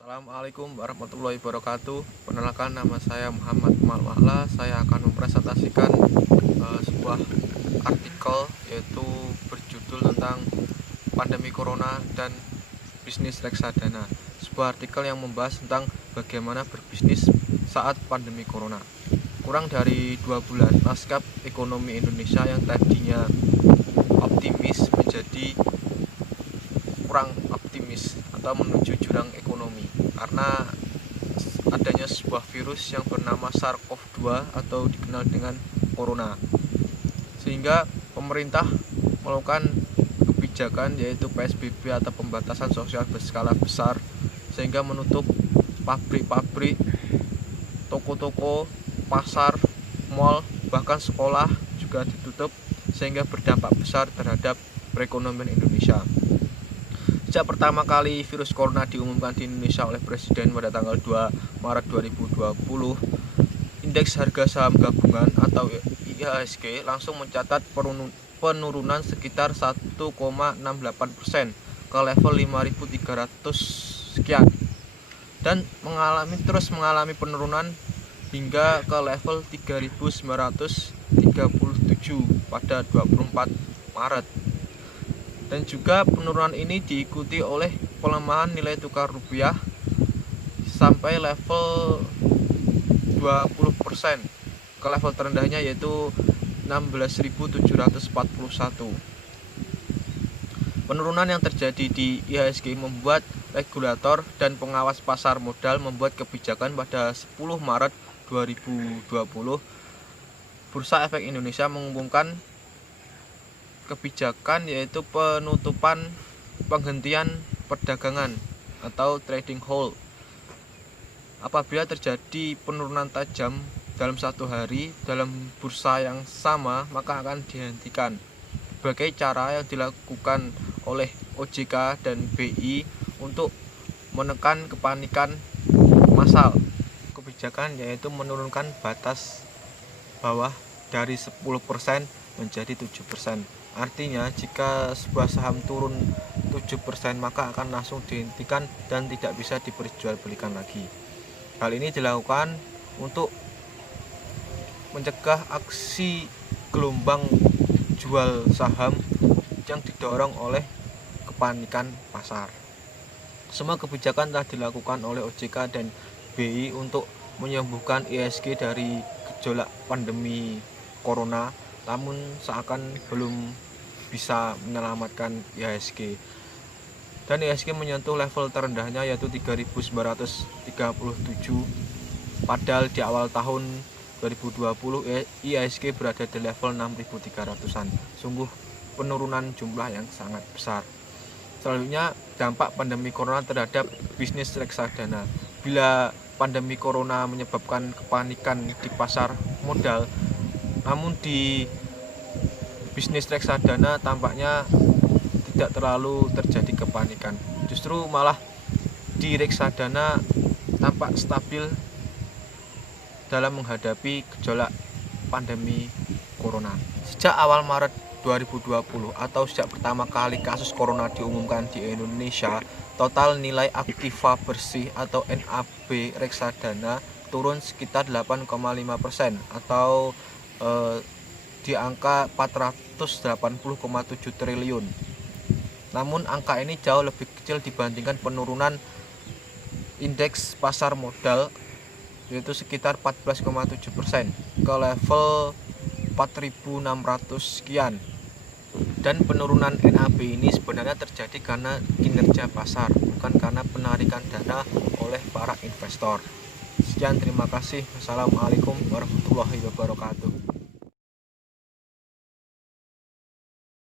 Assalamualaikum warahmatullahi wabarakatuh. Perkenalkan, nama saya Muhammad Malwala. Saya akan mempresentasikan sebuah artikel yaitu berjudul tentang pandemi corona dan bisnis reksadana. Sebuah artikel yang membahas tentang bagaimana berbisnis saat pandemi corona. Kurang dari 2 bulan, lanskap ekonomi Indonesia yang tadinya optimis menjadi kurang optimis atau menuju jurang ekonomi karena adanya sebuah virus yang bernama SARS-CoV-2 atau dikenal dengan corona, sehingga pemerintah melakukan kebijakan yaitu PSBB atau pembatasan sosial berskala besar, sehingga menutup pabrik-pabrik, toko-toko, pasar, mal, bahkan sekolah juga ditutup, sehingga berdampak besar terhadap perekonomian Indonesia. Sejak pertama kali virus corona diumumkan di Indonesia oleh Presiden pada tanggal 2 Maret 2020, indeks harga saham gabungan atau IHSG langsung mencatat penurunan sekitar 1,68% ke level 5.300 sekian, dan terus mengalami penurunan hingga ke level 3.937 pada 24 Maret. Dan juga penurunan ini diikuti oleh pelemahan nilai tukar rupiah sampai level 20% ke level terendahnya yaitu 16.741. Penurunan yang terjadi di IHSG membuat regulator dan pengawas pasar modal membuat kebijakan pada 10 Maret 2020. Bursa Efek Indonesia mengumumkan kebijakan yaitu penutupan penghentian perdagangan atau trading halt. Apabila terjadi penurunan tajam dalam satu hari dalam bursa yang sama, maka akan dihentikan. Berbagai cara yang dilakukan oleh OJK dan BI untuk menekan kepanikan massal. Kebijakan yaitu menurunkan batas bawah dari 10% menjadi 7%. Artinya jika sebuah saham turun 7%, maka akan langsung dihentikan dan tidak bisa diperjualbelikan lagi. Hal ini dilakukan untuk mencegah aksi gelombang jual saham yang didorong oleh kepanikan pasar. Semua kebijakan telah dilakukan oleh OJK dan BI untuk menyembuhkan IHSG dari gejolak pandemi corona, namun seakan belum bisa menyelamatkan IHSG. Dan IHSG menyentuh level terendahnya yaitu 3.937, padahal di awal tahun 2020 IHSG berada di level 6.300-an. Sungguh penurunan jumlah yang sangat besar. Selanjutnya, dampak pandemi corona terhadap bisnis reksadana. Bila pandemi corona menyebabkan kepanikan di pasar modal, namun di bisnis reksadana tampaknya tidak terlalu terjadi kepanikan. Justru malah di reksadana tampak stabil dalam menghadapi gejolak pandemi corona. Sejak awal Maret 2020 atau sejak pertama kali kasus corona diumumkan di Indonesia, total nilai aktiva bersih atau NAB reksadana turun sekitar 8,5% atau di angka 480,7 triliun. Namun angka ini jauh lebih kecil dibandingkan penurunan indeks pasar modal yaitu sekitar 14,7% ke level 4.600 sekian. Dan penurunan NAB ini sebenarnya terjadi karena kinerja pasar, bukan karena penarikan dana oleh para investor. Sekian, terima kasih. Wassalamualaikum warahmatullahi wabarakatuh.